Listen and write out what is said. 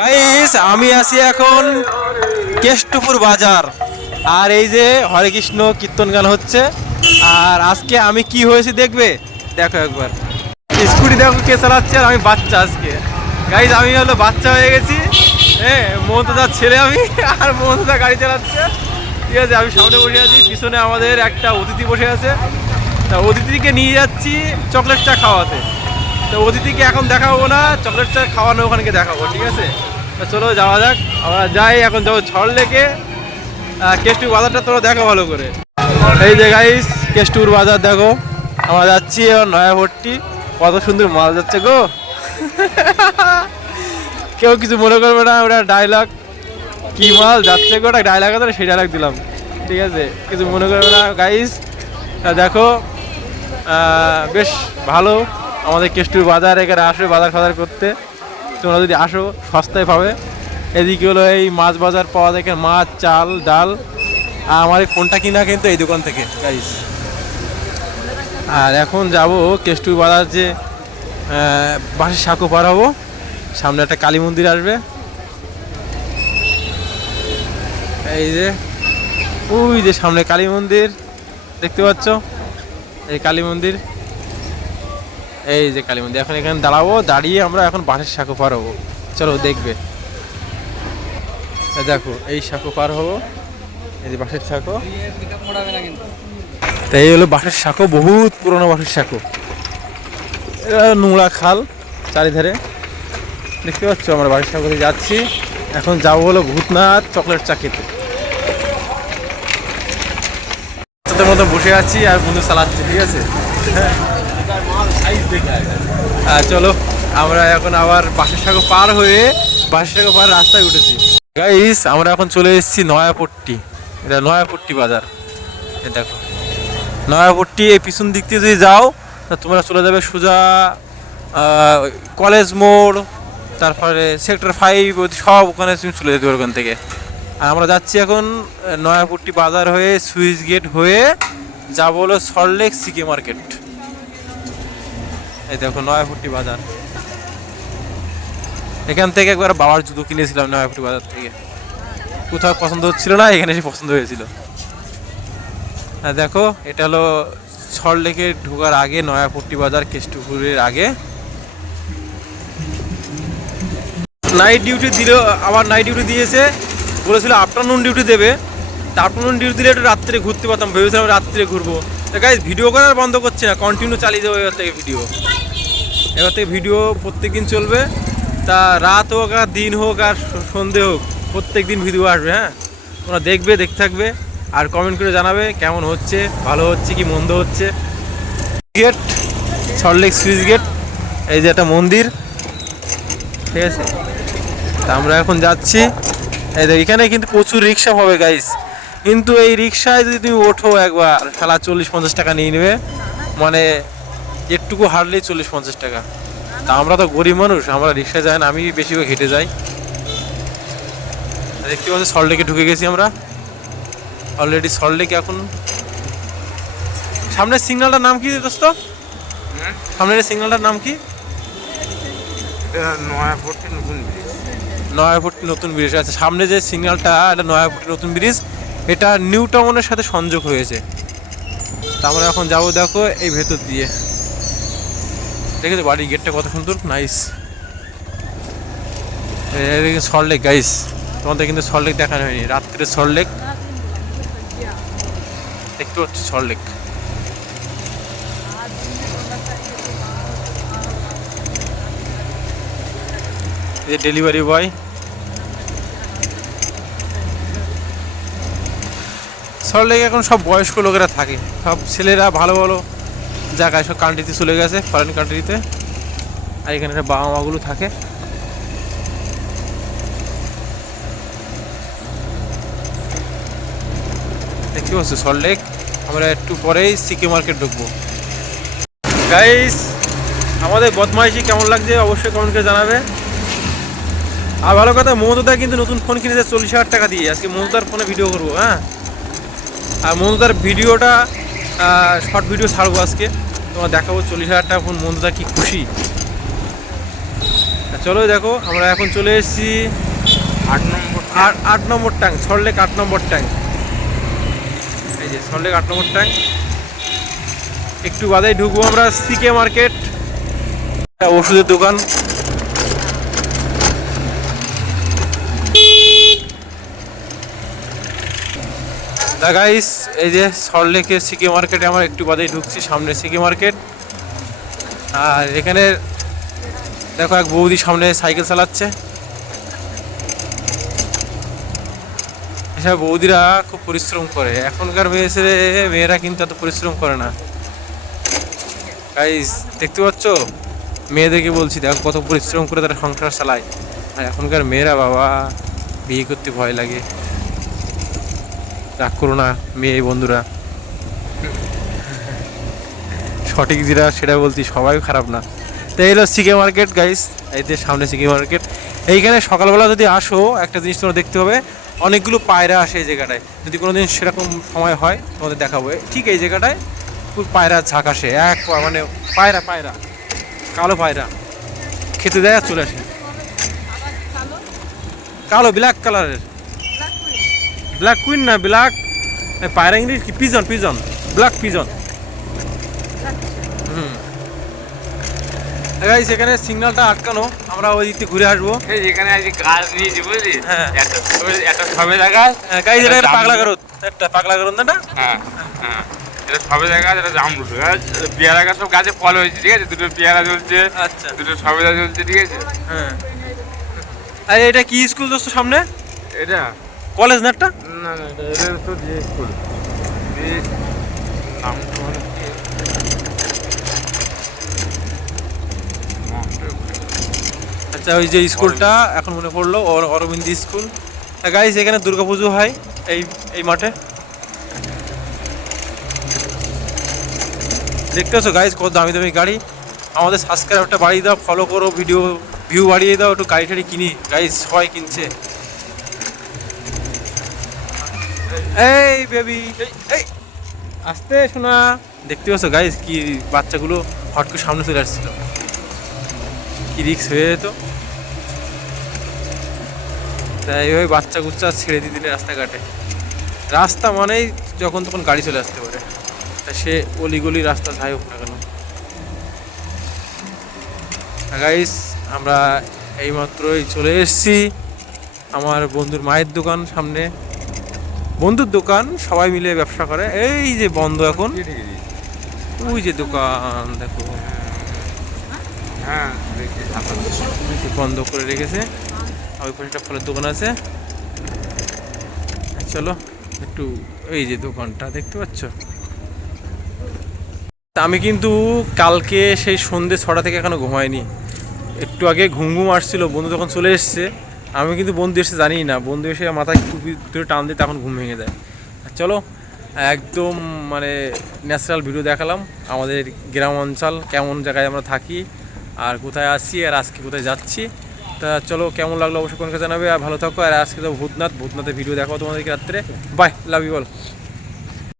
Guys আমি আছি এখন কেষ্টপুর বাজার। আর এই যে হরে কৃষ্ণ কীর্তন গান হচ্ছে। আর আজকে আমি কি হয়েছে দেখবে, দেখো একবার। স্কুটি দেখো কে চালাচ্ছে, আর আমি বাচ্চা আজকে। গাইস আমি হলো বাচ্চা হয়ে গেছি। হ্যাঁ, মোহনদার ছেলে আমি। আর মোহনদা গাড়ি চালাচ্ছে, ঠিক আছে। আমি সামনে বসে আছি, পিছনে আমাদের একটা অতিথি বসে আছে। তা অতিথিকে নিয়ে যাচ্ছি চকলেট চা খাওয়াতে। তো অতিথিকে এখন দেখাবো না, চকলেট চা খাওয়ানো ওখানকে দেখাবো, ঠিক আছে। তো চলো যাওয়া যাক, আমরা যাই। এখন যাবো ছড়লেকে। কেষ্টপুর বাজারটা তোরা দেখো ভালো করে। এই যে গাইস কেষ্টপুর বাজার দেখো, আমরা যাচ্ছি এবার নয়াভট্টি। কত সুন্দর মাল যাচ্ছে গো। কেউ কিছু মনে করবে না, ওটা ডায়লগ। কি মাল যাচ্ছে গো, ওটা ডায়লগ আছে, সেই ডায়লগ দিলাম, ঠিক আছে। কিছু মনে করবে না গাইস। দেখো বেশ ভালো আমাদের কেষ্টপুর বাজার। এখানে আসবে বাজার ফাজার করতে, তোমরা যদি আসো সস্তায় পাবে। এদিকে হলো এই মাছ বাজার পাওয়া যায়, মাছ, চাল, ডাল। আর আমার এই ফোনটা কিনা কিন্তু এই দোকান থেকে গাইস। আর এখন যাব কেষ্টপুর বাজার, যে বাঁশের সাঁকো পার হবো। সামনে একটা কালী মন্দির আসবে, এই যে ওই যে সামনে কালী মন্দির দেখতে পাচ্ছ, এই কালী মন্দির। এই যে কালী মন্দির, এখন এখানে দাঁড়াবো, দাঁড়িয়ে আমরা এখন বাঁশের সাঁকো পার হবো। চলো দেখবে, দেখো এই সাঁকো পার হবো, এই যে বাঁশের সাঁকো। এই হলো বাঁশের সাঁকো, বহুত পুরোনো বাঁশের সাঁকো। এটা নোংরা খাল চারিধারে, দেখতে পাচ্ছ। আমরা বাঁশের সাঁকোতে যাচ্ছি, এখন যাবো হলো ভূতনাথ চকলেট চা খেতে। মতো বসে আছি আর বন্ধু চালাচ্ছে, ঠিক আছে। চলো আমরা এখন আবার বাঁশের সাঁকো পার হয়ে বাঁশের সাঁকো পার রাস্তায় উঠেছি গাইস। আমরা এখন চলে এসেছি নয়াপট্টি। এটা নয়াপট্টি বাজার, দেখো নয়াপট্টি। এই পিছন দিক দিয়ে যদি যাও তা তোমরা চলে যাবে সোজা কলেজ মোড়, তারপরে সেক্টর 5, সব ওখানে তুমি চলে যেতে ওখান থেকে। আর আমরা যাচ্ছি এখন নয়াপট্টি বাজার হয়ে সুইচ গেট হয়ে যাবো হলো সল্টলেক সিকে মার্কেট। এই দেখো নয়াপট্টি বাজার। এখান থেকে একবার বাবার জুতো কিনেছিলাম নয়াপট্টি বাজার থেকে। কোথাও পছন্দ হচ্ছিল না, এখানে এসে পছন্দ হয়েছিল। হ্যাঁ দেখো, এটা হলো সল্টলেকে ঢোকার আগে নয়াপট্টি বাজার, কেষ্টপুরের আগে। নাইট ডিউটি দিল, আবার নাইট ডিউটি দিয়েছে, বলেছিল আফটারনুন ডিউটি দেবে। তা আফটারনুন ডিউটি দিলে একটু রাত্রে ঘুরতে পারতাম, ভেবেছিলাম রাত্রে ঘুরবো। তা গাইস ভিডিও করার বন্ধ করছে না, কন্টিনিউ চালিয়ে দেবো এবার থেকে ভিডিও। এবার থেকে ভিডিও প্রত্যেক দিন চলবে, তা রাত হোক আর দিন হোক আর সন্ধে হোক, প্রত্যেক দিন ভিডিও আসবে। হ্যাঁ, তোমরা দেখবে, দেখতে থাকবে, আর কমেন্ট করে জানাবে কেমন হচ্ছে, ভালো হচ্ছে কি মন্দ হচ্ছে। গেট সল্টলেক সুইচ গেট, এই যে একটা মন্দির, ঠিক আছে। তা আমরা এখন যাচ্ছি। এই দেখ এখানে কিন্তু প্রচুর রিক্সা পাবে গাইস, কিন্তু এই রিক্সায় যদি তুমি ওঠো একবার, শালা 40-50 টাকা নিয়ে নেবে, মানে একটুকু হারলেই 40-50 টাকা। তা আমরা তো গরিব মানুষ, আমরা রিক্সায় যাই না, আমি বেশিরভাগ হেঁটে যাই। দেখতে পাচ্ছি সল্টলেকে ঢুকে গেছি আমরা অলরেডি। সল্টলেকে এখন সামনের সিগন্যালটার নাম কি দোস্ত? সামনের সিগন্যালটার নাম কি? নয়াপট্টি নতুন ব্রিজ। নয়াপট্টি নতুন ব্রিজ আছে সামনে যে সিগন্যালটা, এটা নয়াপট্টি নতুন ব্রিজ। এটা নিউ টাউনের সাথে সংযোগ হয়েছে। তা আমরা এখন যাবো দেখো এই ভেতর দিয়ে। দেখেছো বাড়ির গেটটা কত সুন্দর, নাইস। সল্টলেক গাইস, তোমাদের কিন্তু সল্টলেক দেখানো হয়নি, রাত্রে সল্টলেক দেখতে পাচ্ছি। সল্টলেক এই ডেলিভারি বয়। সল্টলেকে এখন সব বয়স্ক লোকেরা থাকে, সব ছেলেরা ভালো ভালো জায়গায়, সব কান্ট্রিতে চলে গেছে, ফরেন কান্ট্রিতে। আর এখানে বাবা মাগুলো থাকে। দেখতে পাচ্ছ সল্টলেক। আমরা একটু পরেই সিকে মার্কেট ঢুকবো গাইস। আমাদের বদমাইশি কেমন লাগছে অবশ্যই কমেন্ট করে জানাবে। আর ভালো কথা, মমতাদা কিন্তু নতুন ফোন কিনেছে 40,000 টাকা দিয়ে। আজকে মমতার ফোনে ভিডিও করবো। হ্যাঁ, আর মমতার ভিডিওটা শর্ট ভিডিও ছাড়বো আজকে, তোমার দেখাবো 40,000 টাকা ফোন। মমতাদা কি খুশি, চলো দেখো আমরা এখন চলে এসেছি 8 নম্বর ট্যাঙ্ক, সল্টলেক 8 নম্বর ট্যাঙ্ক। এই যে সল্টলেক 8 নম্বর ট্যাঙ্ক। একটু বাদেই ঢুকবো আমরা সিকে মার্কেট, ওষুধের দোকান। গাইস এই যে সল্টলেকের সিকে মার্কেটে আমরা একটু বাদেই ঢুকছি, সামনে সিকে মার্কেট। আর এখানে দেখো এক বৌদি সামনে সাইকেল চালাচ্ছে। এসব বৌদিরা খুব পরিশ্রম করে, এখনকার মেয়েরা কিন্তু এত পরিশ্রম করে না। গাইস দেখতে পাচ্ছ, মেয়েদেরকে বলছি দেখো কত পরিশ্রম করে তারা সংসার চালায়। আর এখনকার মেয়েরা বাবা বিয়ে করতে ভয় লাগে। রাগ করো না মেয়ে বন্ধুরা, সঠিক যেটা সেটা বলছি, সবাই খারাপ না। তো এই হলো সিকে মার্কেট গাইস, এই যে সামনে সিকে মার্কেট। এইখানে সকালবেলা যদি আসো একটা জিনিস তোমরা দেখতে হবে, অনেকগুলো পায়রা আসে এই জায়গাটায়। যদি কোনো দিন সেরকম সময় হয় তোমাদের দেখাবো। ঠিক এই জায়গাটায় খুব পায়রা ঝাঁক আসে, মানে পায়রা কালো পায়রা খেতে দেয় আর চলে আসে। কালো ব্ল্যাক কালারের, ব্ল্যাক কুইন না, ব্ল্যাক পায়রা ইংলিশ কি, পিজন, ব্ল্যাক পিজন। গাইস এখানে সিগন্যালটা আটকানো, আমরা ওই দিক থেকে ঘুরে আসবো। এখানে আজকে কাজ নিয়েছি বুঝলি, হ্যাঁ একটা সবে জায়গায় গাইস এটা একটা পাগলা করুন না। হ্যাঁ হ্যাঁ, এটা সবে জায়গায়, এটা জামরুল গাছ, পেয়ারা গাছ, সব গাছে ফল হয়েছে, ঠিক আছে। দুটো পেয়ারা জ্বলছে, আচ্ছা দুটো সবেদা জ্বলছে, ঠিক আছে। হ্যাঁ। আর এটা কি স্কুল দোস্ত সামনে? এটা কলেজ না একটা? না না, এটা তো যে স্কুল, নাম তো মানে কি, আচ্ছা ওই যে স্কুলটা এখন মনে পড়লো, অরবিন্দ স্কুল। গাইস এখানে দুর্গাপুজো হয় এই মাঠে, দেখতে পাচ্ছ গাইস কত দামি দামি গাড়ি। আমাদের সাবস্ক্রাইবটা বাড়িয়ে দাও, ফলো করো, ভিউ বাড়িয়ে দাও, একটু গাড়ি টাড়ি কিনি গাইস, সবাই কিনছে। এই বেবি এই আসতে শোনা, দেখতে পাচ্ছ গাইস কি বাচ্চাগুলো হট করে সামনে চলে আসছিল, কি রিক্স হয়ে যেত। তাই এইভাবে বাচ্চা কুচ্চা ছেড়ে দিয়ে দিলে রাস্তাঘাটে, রাস্তা মানেই যখন তখন গাড়ি চলে আসতে পারে, তা সে অলিগলি রাস্তা যাই হোক না কেন। গাইস আমরা এইমাত্রই চলে এসেছি আমার বন্ধুর মায়ের দোকান সামনে। বন্ধুর দোকান, সবাই মিলে ব্যবসা করে। এই যে বন্ধ এখন, ওই যে দোকান দেখো, হ্যাঁ বন্ধ করে রেখেছে। ওই পাশে একটা ফলের দোকান আছে। চলো একটু, এই যে দোকানটা দেখতে পাচ্ছ। আমি কিন্তু কালকে সেই সন্ধ্যে 6টা থেকে এখনো ঘুমাইনি, একটু আগে ঘুম আসছিল, বন্ধু তখন চলে এসছে। আমি কিন্তু বন্ধু এসে জানি না, বন্ধু এসে মাথায় টুপি ধরে টান দিয়ে তখন ঘুম ভেঙে যায়। চলো একদম মানে ন্যাচারাল ভিডিও দেখালাম, আমাদের গ্রাম অঞ্চল কেমন জায়গায় আমরা থাকি আর কোথায় আসছি আর আজকে কোথায় যাচ্ছি। তা চলো কেমন লাগলো অবশ্যই কোনকে জানাবে, আর ভালো থাকো। আর আজকে তো ভূতনাথের ভিডিও দেখাবো তোমাদেরকে রাত্রে। Bye, love you all.